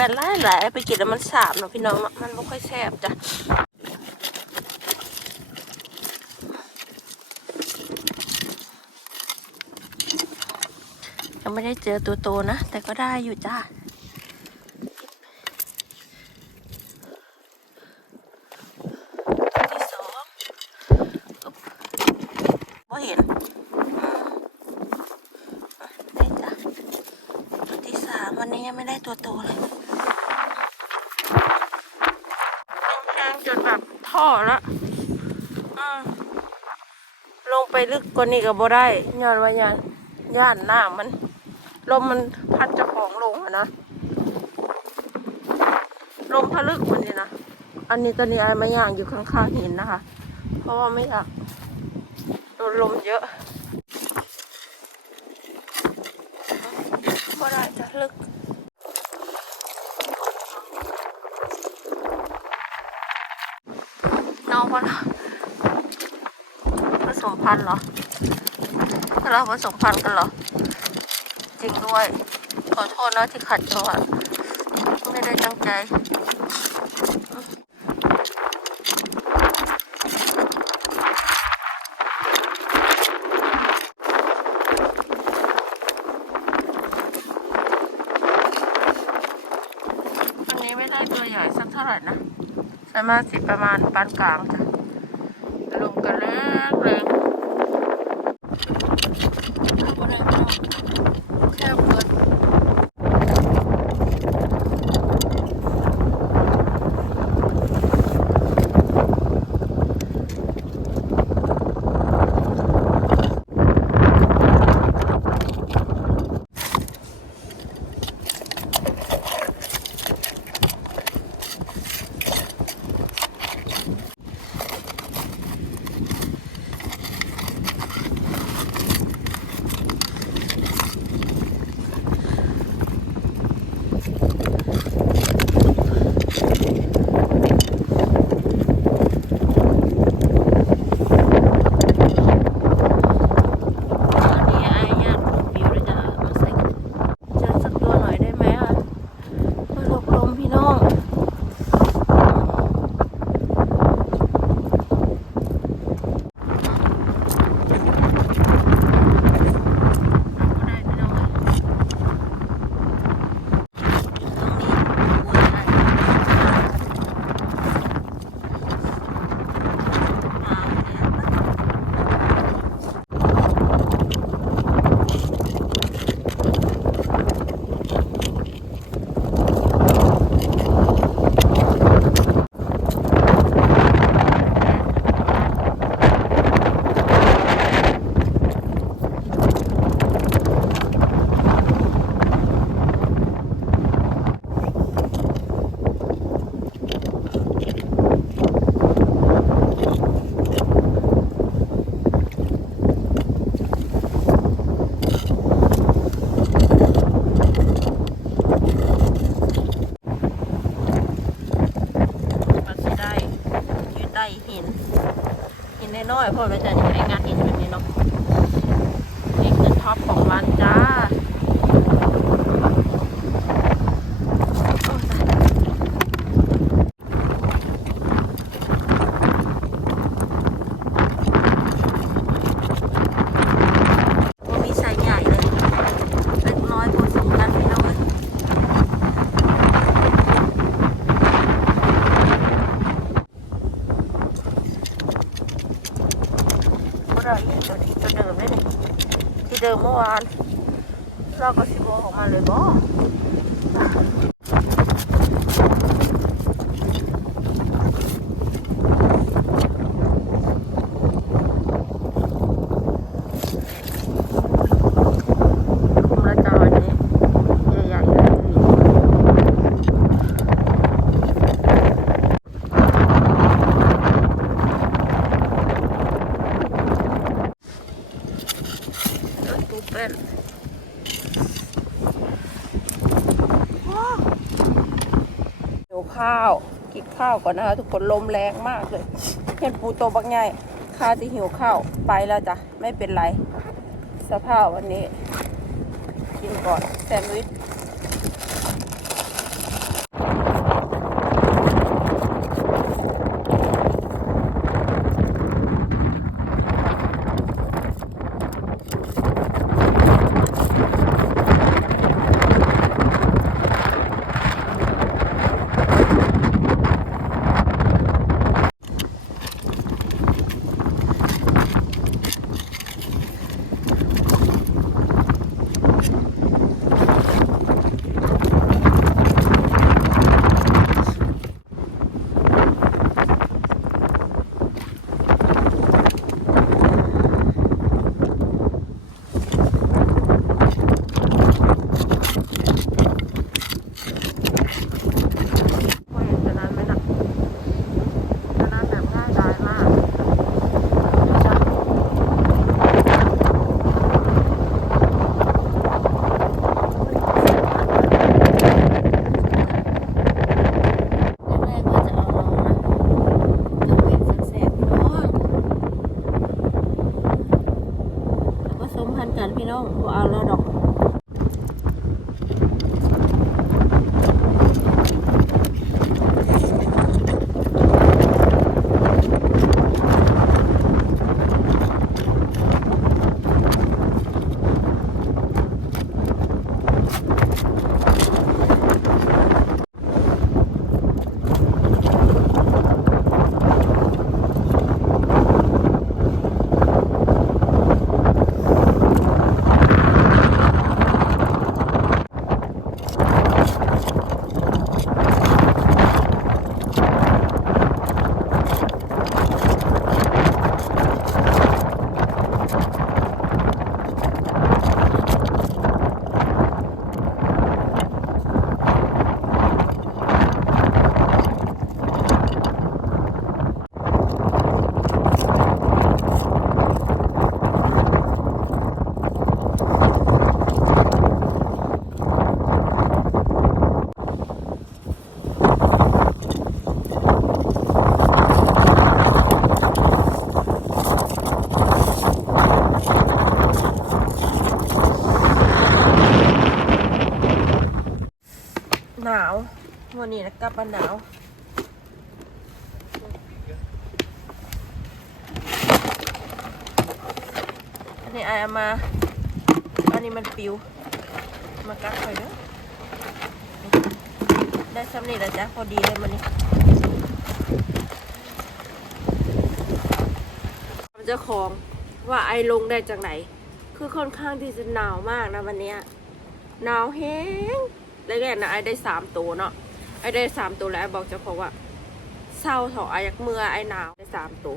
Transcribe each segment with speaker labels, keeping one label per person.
Speaker 1: แปนหลายหลายไปกินแล้วมันสาบเนาะพี่น้องมันไม่ค่อยแซ่บจ้ะยังไม่ได้เจอตัวโตนะ แต่ก็ได้อยู่จ้าที่สองอุ๊บบ่เห็นได้จ้ะตัวที่สามวันนี้ยังไม่ได้ตัวโตเลยแห้งๆ จนแบบท่อล้วอืมลงไปลึกกว่านี้ก็บ่ได้ย้อนว่าย่านย่านหน้ามัน ลมมันพัดเจ้าของลงอะนะ ลมพะลึกมันนี่นะ อันนี้ตอนนี้ไอ้มาย่างอยู่ข้างๆหินนะคะ เพราะว่าไม่อยากโดนลมเยอะก็ได้จะลึก น้องก็ผสม พันธุ์เหรอเราผสมพันธุ์กันเหรอ จริงด้วย ขอโทษนะที่ขัดจังหวะไม่ได้ตั้งใจวันนี้ไม่ได้ตัวใหญ่สักเท่าไหร่นะสามารถสิประมาณปานกลางจ้ะ เดิมเมื่อวานเราก็สิบโออกมาเลยบ่คุมละจอยนี้ใหญ่ๆเลยเดินปูเป็นว้าวหิว ข้าว กินข้าวก่อนนะคะ ทุกคนลมแรงมากเลย เห็นปูโตบักใหญ่ข้าจะหิวข้าวไปแล้วจ้ะ ไม่เป็นไร สภาพวันนี้ กินก่อนแซนด์วิช วันนี้นะกลับมาหนาวอันนี้ไอเอามา อันนี้มันปิว มากักไปเด้อได้สำนีแล้วจ้ะพอดีเลยมันนี่เจ้าของว่าไอลงได้จากไหน คือค่อนข้างที่จะหนาวมากนะวันนี้หนาวแห้งแรกๆนะไอได้สามตัวเนาะ ไอได้สามตัวแล้วไอบอกเจ้าของว่าเศร้าเถอะไออยากเมื่อไอหนาวได้สามตัว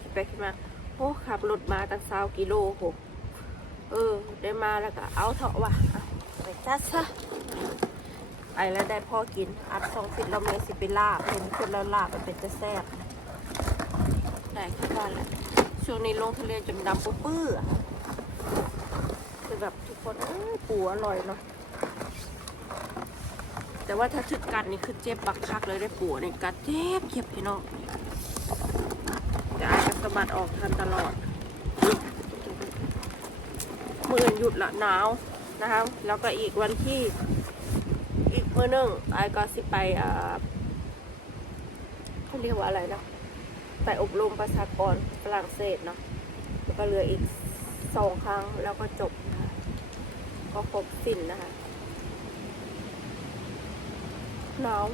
Speaker 1: คิดไปคิดมาโอ้ขับรถมาตั้งเศร้ากิโลโหเออ ได้มาแล้วก็เอาเถอะว่ะไปจัดซะไอแล้วได้พ่อกิน อัดสองสิบเราเมสิไปลาบเห็นคนแล้วลาบมันเป็นจะแซ่บได้ขึ้นบ้านแล้วช่วงนี้ลงทะเลจนดำปุ๊บปื้อคือแบบทุกคนเอ้ยปูอร่อยเนาะ แต่ว่าถ้าถึกกัดนี่คือเจ็บบักคักเลยได้ปูนี่กัดเจ็บเจ็บพี่น้องแต่อาจจะสะบัดออกทันตลอด มืออื่นหยุดละหนาวนะคะ แล้วก็อีกวันที่ อีกมือหนึ่งไอ้ก็สิไปอ่าเขาเรียกว่าอะไรนะไปอบรมประชากรฝรั่งเศสเนาะแล้วก็เหลืออีกสองครั้งแล้วก็จบก็ครบสิ้นนะคะ หนาว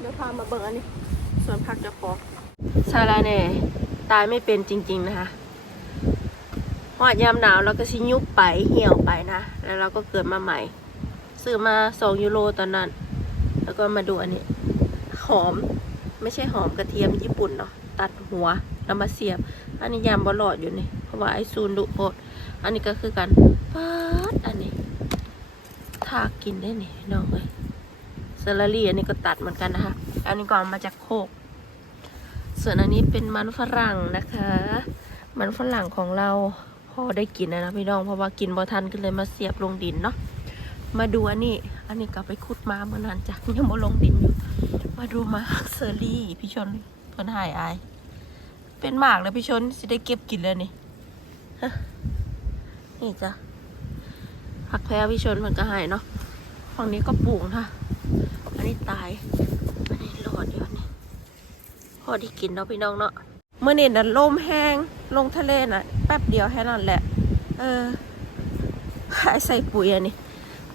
Speaker 1: เดี๋ยวพามาเบิ่งอันนี้ส่วนพักจะของชาลาเน่ตายไม่เป็นจริง ๆ นะคะหอดยามหนาวเราก็ชิยุบไปเหี่ยวไปนะ แล้วเราก็เกิดมาใหม่ ซื้อมาสองยูโรตอนนั้น แล้วก็มาดูอันนี้ หอมไม่ใช่หอมกระเทียมญี่ปุ่นเนาะตัดหัวแล้วมาเสียบ อันนี้ยามบอลอดอยู่นี่เพราะว่าไอซูนดุโพดอันนี้ก็คือกันปาดอันนี้ทากินได้นี่น้องเอ้ย เซลลารี่อันนี้ก็ตัดเหมือนกันนะคะ อันนี้ก็เอามาจากโคก ส่วนอันนี้เป็นมันฝรั่งนะคะ มันฝรั่งของเราพอได้กินนะนะพี่น้องเพราะว่ากินบ่ทันก็เลยมาเสียบลงดินเนาะ มาดูอันนี้ อันนี้ก็ไปขุดมาเมื่อนานจากยังบ่ลงดินอยู่ มาดูหมากเซอรี่พี่ชนเพิ่นหายอาย เป็นหมากแล้วพี่ชนสิได้เก็บกินแล้วนี่นี่จ้ะผักแพรพี่ชนมันก็หายเนาะ ฝั่งนี้ก็ปลูกนะ อันนี้ตาย อันนี้รอดอยู่นี่พอที่กินเนาะพี่น้องเนาะ เมื่อเนี่ยน่ะลมแห้ง ลงทะเลน่ะ แป๊บเดียวแค่นั้นแหละ เออไอใส่ปุ๋ยอันนี้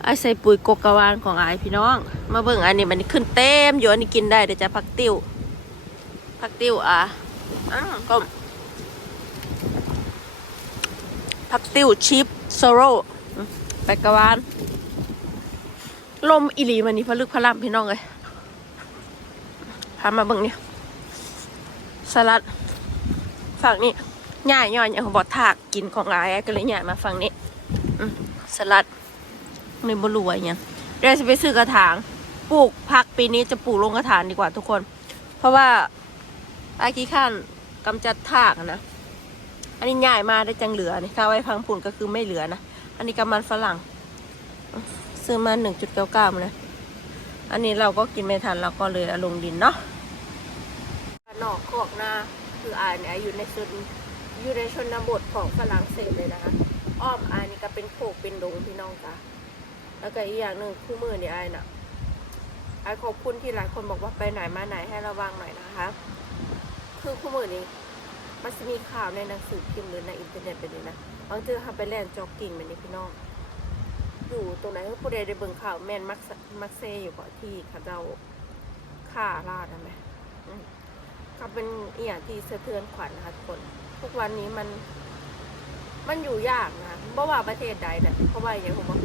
Speaker 1: ไอใส่ปุ๋ยกกกะวานของไอายพี่น้อง มาเบิ่งอันนี้มันขึ้นเต็มอยู่อันนี้กินได้เดี๋ยวจะผักติ้วผักติ้วอะอ้าวก็ผักติ้วชิปโซโร่ไปกะวาน ลมอีหลีมันนี่พะลึกพะล่ำพี่น้องเลยพามาเบิ่งเนี่ยสลัดฝั่งนี้ง่ายย่อยอย่างของบอถากกินของอายก็เลยง่ายมาฝั่งนี้สลัดในบรวยเนี่ยเดี๋ยวจะไปซื้อกระถางปลูกพักปีนี้จะปลูกลงกระถางดีกว่าทุกคน เพราะว่าอาคีขั้นกำจัดถากนะอันนี้ง่ายมาได้จังเหลือนี่ถ้าไว้พังผุนก็คือไม่เหลือนะอันนี้กำมันฝรั่ง ซื้อมาหนึ่งจุดเก้าเก้านะ อันนี้เราก็กินไม่ทันเราก็เลยเอาลงดินเนาะนอกคอกน้าคืออายเนี่ยอยู่ในชนอยู่ในชนบทของฝรั่งเศสเลยนะคะ อ้อมอานี่ก็เป็นโขกเป็นดงพี่น้องจ้ะแล้วก็อีกอย่างหนึ่งคู่มือเนี่ยอายน่ะอายขอบคุณที่หลายคนบอกว่าไปไหนมาไหนให้ระวังหน่อยนะคะ คือคู่มือนี้มันจะมีข่าวในหนังสือพิมพ์หรือในอินเทอร์เน็ตไปเลยนะบางทีเขาไปแล่นจ็อกกิ้งแบบนี้พี่น้อง อยู่ตรงไหนถ้ผู้ใดได้เบิ่งข่าวแมนมักมักเซอยู่เกาะที่เขาเจ้าฆ่าราดนะแม่อืมก็เป็นเอียที่สะเทือนขวัญนะคะทุกคนทุกวันนี้มัน มันอยู่ยากนะเพราะว่าประเทศใดเนี่ยเพราะว่าอย่างผมว่า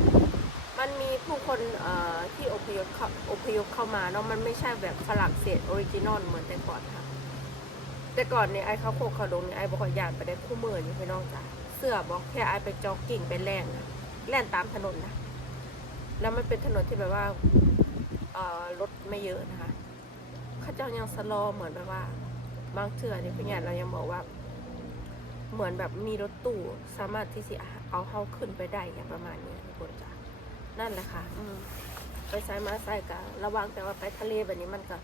Speaker 1: มันมีผู้คนเอ่อที่อพยพเข้าอพยพเข้ามาเนาะมันไม่ใช่แบบฝรั่งเศสออริจินอลเหมือนแต่ก่อนค่ะ แต่ก่อนเนี่ยไอ้เขาโคกเขาดงเนี่ยไอ้บอกว่าอยากไปได้คู่มืออยู่พี่น้องจ้ะเสื้อบอกแค่ไอ้ไปจ็อกกิ้งไปแล่นนะแล่นตามถนนนะ แล้วมันเป็นถนนที่แบบว่าเอรถไม่เยอะนะคะเข้าเจ้ายังสโลเหมือนแบบว่า บางเทื่อเนี่ยพี่ใหญ่เรายังบอกว่า เหมือนแบบมีรถตู้สามารถที่จะเอาเข้าขึ้นไปได้อย่างประมาณนี้ทุกคนจ้ะนั่นแหละค่ะ อืไปซ้ายมาซ้ายกันระวังแต่ว่าไปทะเลแบบนี้มันก็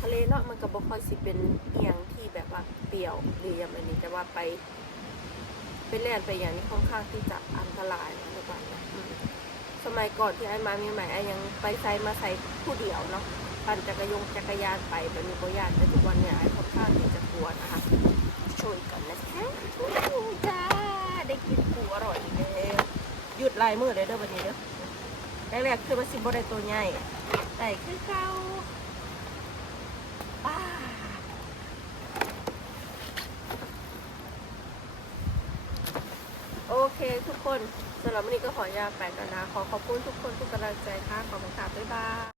Speaker 1: ทะเลเนาะมันก็บ่ค่อยสิเป็นเอียงที่แบบว่าเปรี่ยวหรือย่างไรนี้แต่ว่าไป ไปแล่นไปอย่างนี้ค่อนข้างที่จะอันตรายนะทุกคนนะ สมัยก่อนที่ไอ้มาใหม่ไอ้ยังไปไซมาใส่ผู้เดียวเนาะปั่นจักรยงจักรยานไปแบบมีก็ยานแต่ทุกวันเนี่ยไอ้ค่อนข้างที่จะกลัวนะคะช่วยกันนะคะจ้าได้กินปูอร่อยอีกแล้วหยุดลายมือเลยเด้อวันนี้เด้อแรกๆคือว่าสิบ่ได้ตัวใหญ่แต่คือเก่าโอเคนสำหรับวันนี้ก็ขออนุญาตไปกันนะ ขอขอบคุณทุกคนทุกกำลังใจค่ะ ขอบคุณค่ะ บ๊ายบาย